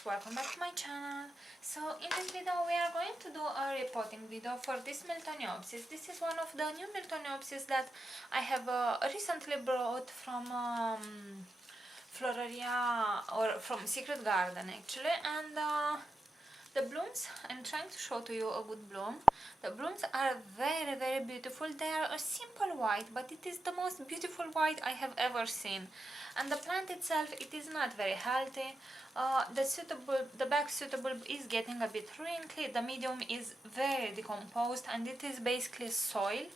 loves, welcome back to my channel. So in this video we are going to do a repotting video for this Miltoniopsis. This is one of the new Miltoniopsis that I have recently brought from Floreria, or from Secret Garden actually, and the blooms, I'm trying to show to you a good bloom. The blooms are very beautiful. They are a simple white, but it is the most beautiful white I have ever seen. And the plant itself, it is not very healthy. The back suitable is getting a bit wrinkly. The medium is very decomposed, and it is basically soil.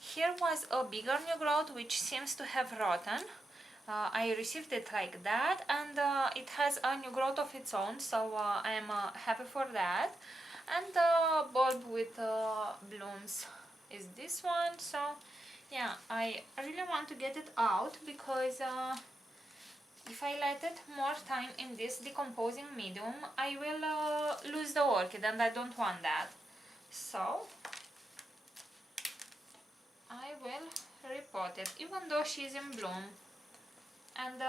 Here was a bigger new growth which seems to have rotten. I received it like that, and it has a new growth of its own, so I am happy for that. And the bulb with blooms is this one. So yeah, I really want to get it out, because if I let it more time in this decomposing medium, I will lose the orchid, and I don't want that. So I will repot it, even though she's in bloom. And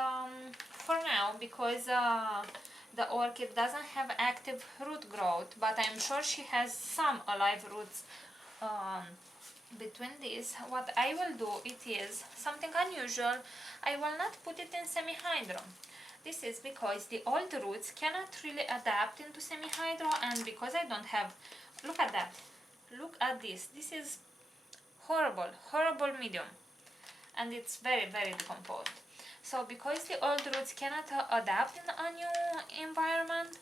for now, because the orchid doesn't have active root growth, but I'm sure she has some alive roots between these, what I will do, it is something unusual. I will not put it in semi-hydro. This is because the old roots cannot really adapt into semi-hydro, and because I don't have, look at that, look at this is horrible medium, and it's very decomposed. So because the old roots cannot adapt in a new environment,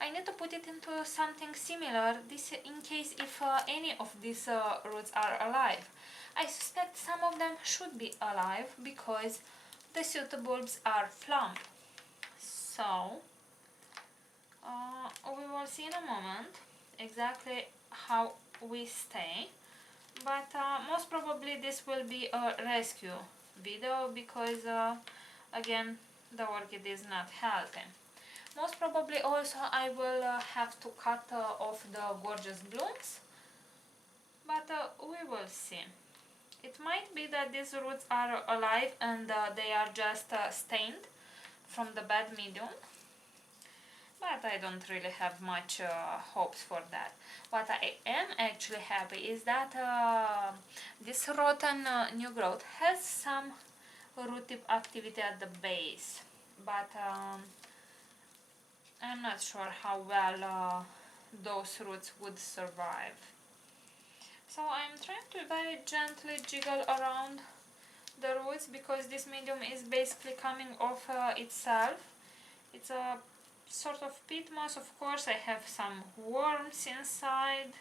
I need to put it into something similar, this in case if any of these roots are alive. I suspect some of them should be alive, because the pseudobulbs are plump. So we will see in a moment exactly how we stay, but most probably this will be a rescue video, because again, the orchid is not healthy. Most probably also I will have to cut off the gorgeous blooms, but we will see. It might be that these roots are alive and they are just stained from the bad medium, but I don't really have much hopes for that. What I am actually happy is that this rotten new growth has some root tip activity at the base, but I'm not sure how well those roots would survive. So I'm trying to very gently jiggle around the roots, because this medium is basically coming off itself. It's a sort of peat moss. Of course I have some worms inside,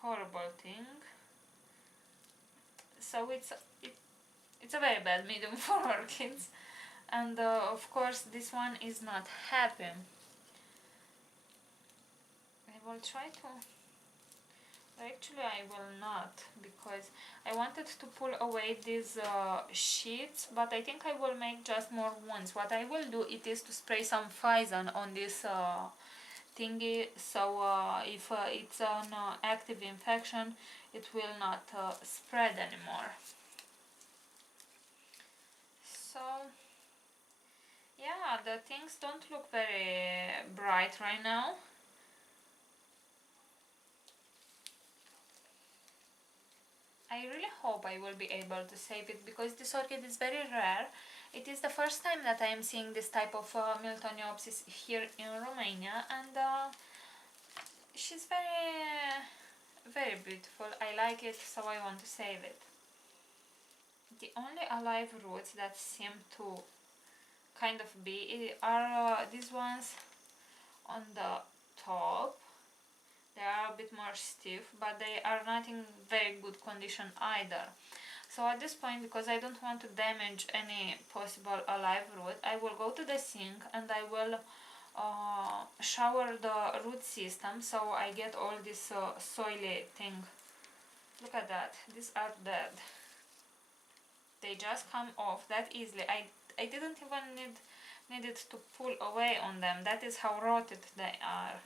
horrible thing. So it's a very bad medium for orchids, and of course this one is not happy. I will try to, actually I will not, because I wanted to pull away these sheets, but I think I will make just more wounds. What I will do, it is to spray some Phison on this thingy, so if it's an active infection, it will not spread anymore. So yeah, the things don't look very bright right now. I really hope I will be able to save it, because this orchid is very rare. It is the first time that I am seeing this type of Miltoniopsis here in Romania, and she's very beautiful. I like it, so I want to save it. The only alive roots that seem to kind of be are these ones on the top. They are a bit more stiff, but they are not in very good condition either. So at this point, because I don't want to damage any possible alive root, I will go to the sink and I will shower the root system, so I get all this soily thing. Look at that, these are dead. They just come off that easily. I didn't even needed to pull away on them. That is how rotted they are.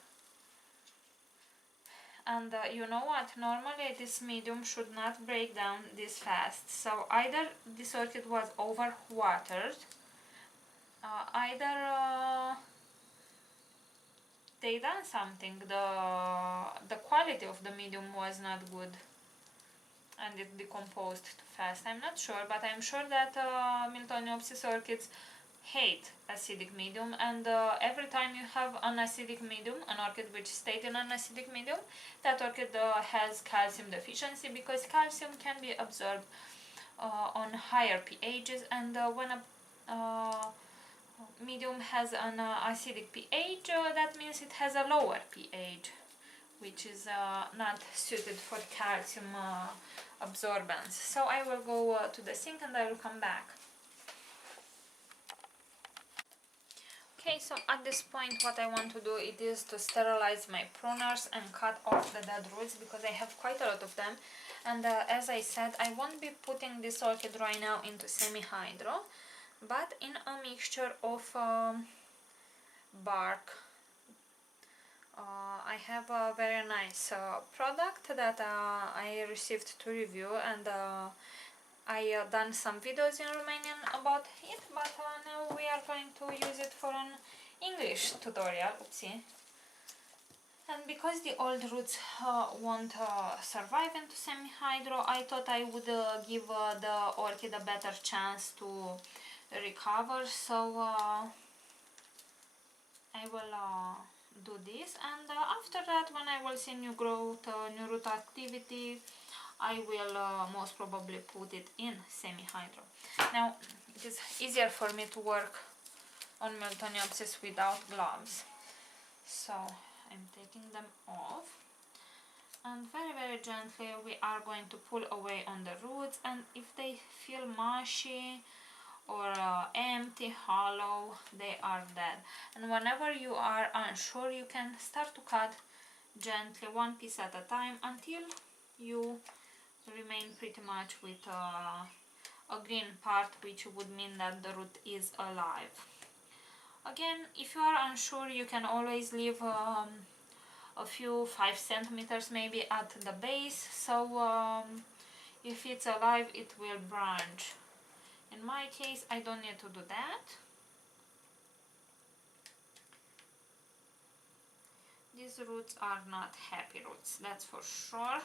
And you know what, normally this medium should not break down this fast, so either this orchid was overwatered, either they done something, the quality of the medium was not good and it decomposed too fast. I'm not sure, but I'm sure that Miltoniopsis orchids hate acidic medium, and every time you have an acidic medium, an orchid which stayed in an acidic medium, that orchid has calcium deficiency, because calcium can be absorbed on higher pHs, and when a medium has an acidic pH, that means it has a lower pH, which is not suited for calcium absorbance. So I will go to the sink and I will come back. Okay, so at this point what I want to do, it is to sterilize my pruners and cut off the dead roots, because I have quite a lot of them. And as I said, I won't be putting this orchid right now into semi-hydro, but in a mixture of bark. I have a very nice product that I received to review, and I done some videos in Romanian about it, but now we are going to use it for an English tutorial. Oopsie. And because the old roots won't survive into semi-hydro, I thought I would give the orchid a better chance to recover, so I will do this, and after that, when I will see new growth, new root activity, I will most probably put it in semi-hydro. Now it is easier for me to work on Miltoniopsis without gloves, so I'm taking them off, and very gently we are going to pull away on the roots, and if they feel mushy or empty, hollow, they are dead. And whenever you are unsure, you can start to cut gently, one piece at a time, until you remain pretty much with a green part, which would mean that the root is alive. Again, if you are unsure, you can always leave a few 5 centimeters maybe at the base, so if it's alive it will branch. In my case, I don't need to do that. These roots are not happy roots, that's for sure.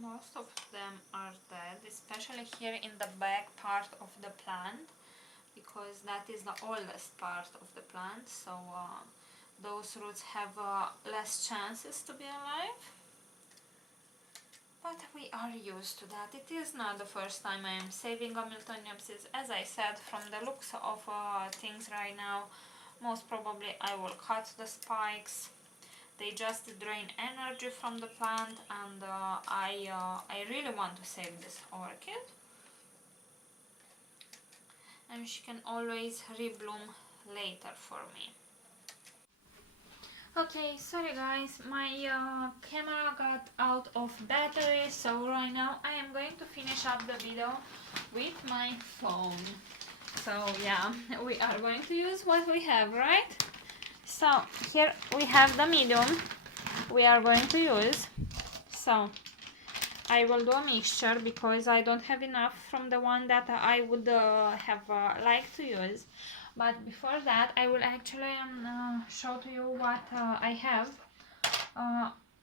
Most of them are dead, especially here in the back part of the plant, because that is the oldest part of the plant, so those roots have less chances to be alive. But we are used to that. It is not the first time I am saving a Miltoniopsis. As I said, from the looks of things right now, most probably I will cut the spikes. They just drain energy from the plant, and I really want to save this orchid. And she can always rebloom later for me. Okay, sorry guys, my camera got out of battery, so right now I am going to finish up the video with my phone. So yeah, we are going to use what we have, right? So here we have the medium we are going to use. So I will do a mixture, because I don't have enough from the one that I would have liked to use. But before that, I will actually show to you what I have.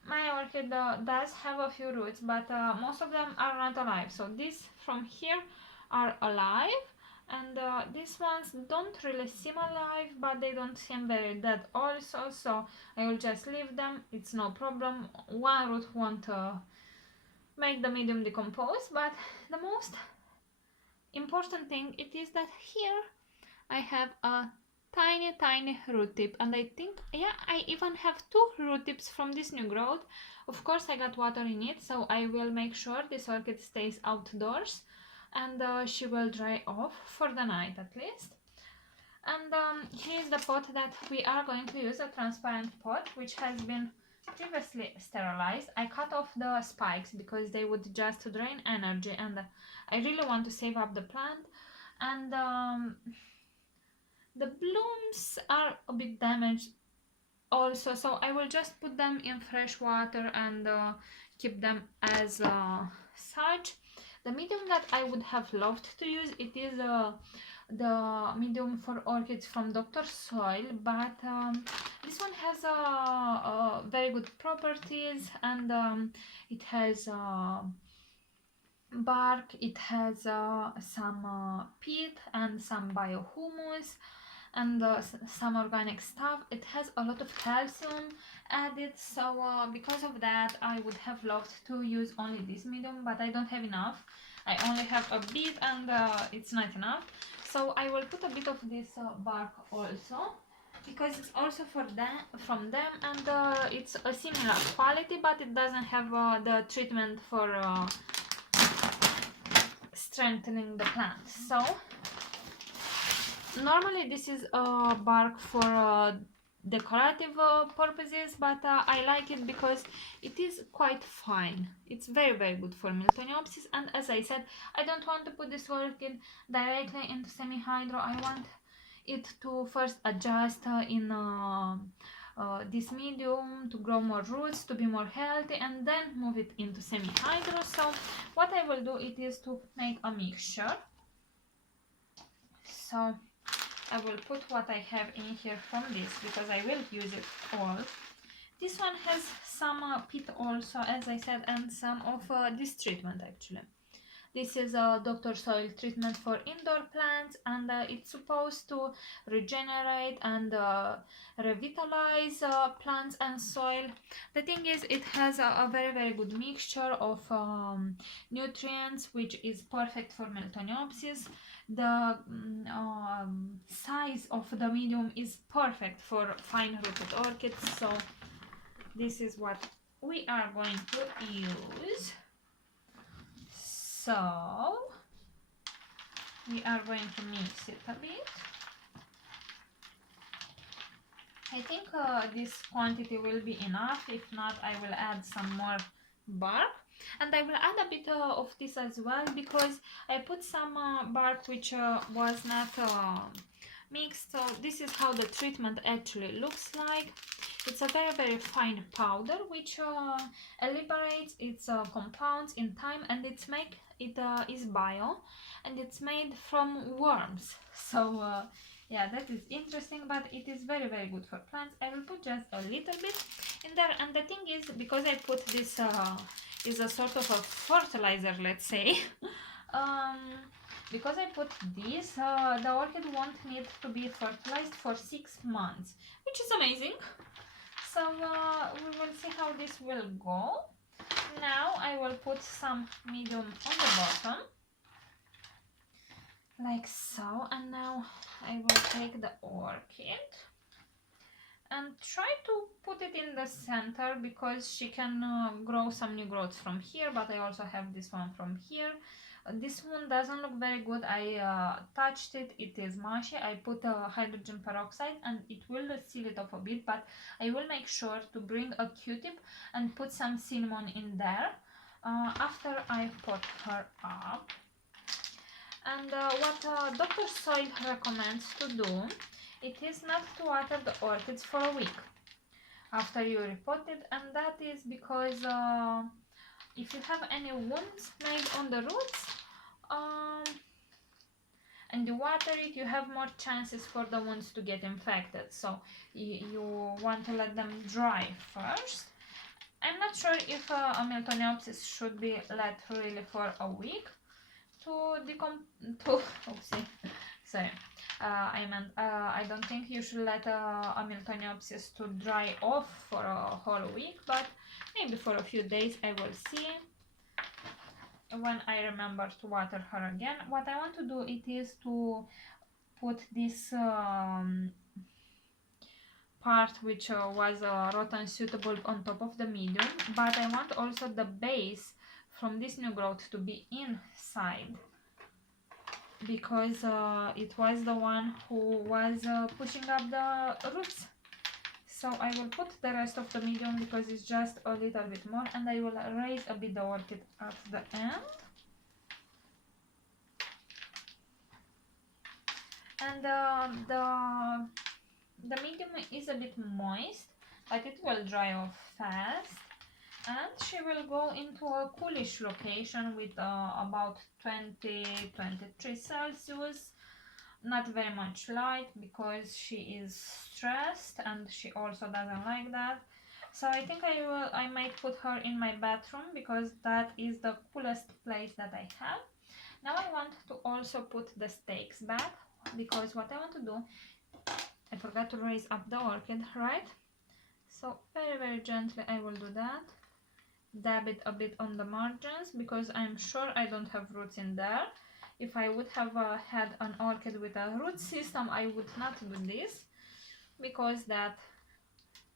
My orchid does have a few roots, but most of them are not alive. So these from here are alive, and these ones don't really seem alive, but they don't seem very dead also. So I will just leave them, it's no problem. One root won't make the medium decompose, but the most important thing it is that here I have a tiny root tip, and I think, yeah, I even have 2 root tips from this new growth. Of course I got water in it, so I will make sure this orchid stays outdoors, and she will dry off for the night at least. And here is the pot that we are going to use, a transparent pot which has been previously sterilized. I cut off the spikes because they would just drain energy, and I really want to save up the plant. And the blooms are a bit damaged also, so I will just put them in fresh water and keep them as such. The medium that I would have loved to use, it is the medium for orchids from Dr. Soil, but this one has very good properties, and it has bark, it has some peat and some biohumus, and some organic stuff. It has a lot of calcium added, so because of that I would have loved to use only this medium, but I don't have enough. I only have a bit, and it's not enough, so I will put a bit of this bark also, because it's also from them, and it's a similar quality, but it doesn't have the treatment for strengthening the plant. So normally this is bark for decorative purposes, but I like it because it is quite fine. It's very good for Miltoniopsis, and as I said, I don't want to put this orchid directly into semi-hydro. I want it to first adjust in this medium to grow more roots, to be more healthy, and then move it into semi-hydro. So what I will do, it is to make a mixture. So I will put what I have in here from this, because I will use it all. This one has some peat also, as I said, and some of this treatment actually. This is a Dr. Soil treatment for indoor plants, and it's supposed to regenerate and revitalize plants and soil. The thing is, it has a very good mixture of nutrients, which is perfect for Miltoniopsis. The size of the medium is perfect for fine-rooted orchids, so this is what we are going to use. So we are going to mix it a bit. I think this quantity will be enough. If not, I will add some more bark, and I will add a bit of this as well, because I put some bark which was not mixed. So this is how the treatment actually looks like. It's a very fine powder which liberates its compounds in time, and it is bio, and it's made from worms. So yeah, that is interesting, but it is very good for plants. I will put just a little bit in there, and the thing is, because I put this is a sort of a fertilizer, let's say. Because I put this, the orchid won't need to be fertilized for 6 months, which is amazing. So we will see how this will go. Now I will put some medium on the bottom, like so, and now I will take the orchid and try to put it in the center, because she can grow some new growths from here, but I also have this one from here. This one doesn't look very good. I touched it, it is mushy. I put hydrogen peroxide and it will seal it off a bit, but I will make sure to bring a Q-tip and put some cinnamon in there after I put her up. And what Dr. Soil recommends to do, it is not to water the orchids for a week after you repot it, and that is because if you have any wounds made on the roots and you water it, you have more chances for the wounds to get infected. So you want to let them dry first. I'm not sure if a Miltoniopsis should be let really for a week sorry, I don't think you should let a Miltoniopsis to dry off for a whole week, but maybe for a few days. I will see when I remember to water her again. What I want to do, it is to put this part which was rotten suitable on top of the medium, but I want also the base from this new growth to be inside, because it was the one who was pushing up the roots. So I will put the rest of the medium, because it's just a little bit more, and I will raise a bit the orchid at the end. And the medium is a bit moist, but it will dry off fast. and she will go into a coolish location with about 20-23 Celsius. Not very much light because she is stressed and she also doesn't like that. So I think I might put her in my bathroom because that is the coolest place that I have. Now I want to also put the stakes back because what I want to do, I forgot to raise up the orchid, right? So very gently I will do that. Dab it a bit on the margins because I'm sure I don't have roots in there. If I would have had an orchid with a root system, I would not do this because that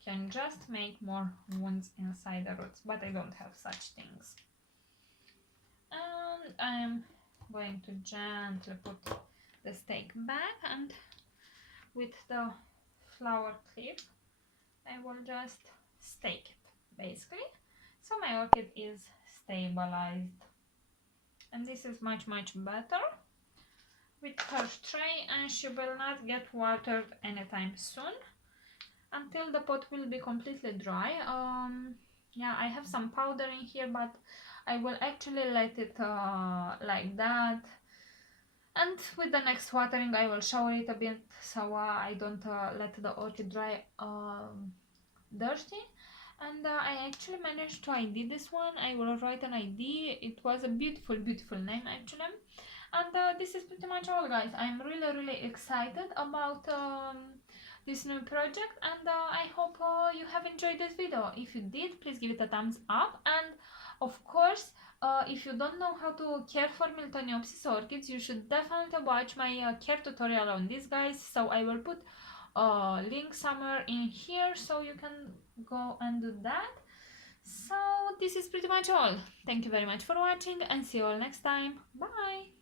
can just make more wounds inside the roots, but I don't have such things. And I'm going to gently put the stake back, and with the flower clip I will just stake it basically, so my orchid is stabilized. And this is much better with her tray, and she will not get watered anytime soon until the pot will be completely dry. Yeah, I have some powder in here, but I will actually let it like that, and with the next watering I will shower it a bit so I don't let the orchid dry dirty. And I actually managed to ID this one. I will write an ID. It was a beautiful name actually. And this is pretty much all, guys. I'm really excited about this new project, and I hope you have enjoyed this video. If you did, please give it a thumbs up, and of course if you don't know how to care for Miltoniopsis orchids, you should definitely watch my care tutorial on this, guys. So I will put a link somewhere in here so you can go and do that. So this is pretty much all. Thank you very much for watching, and see you all next time. Bye!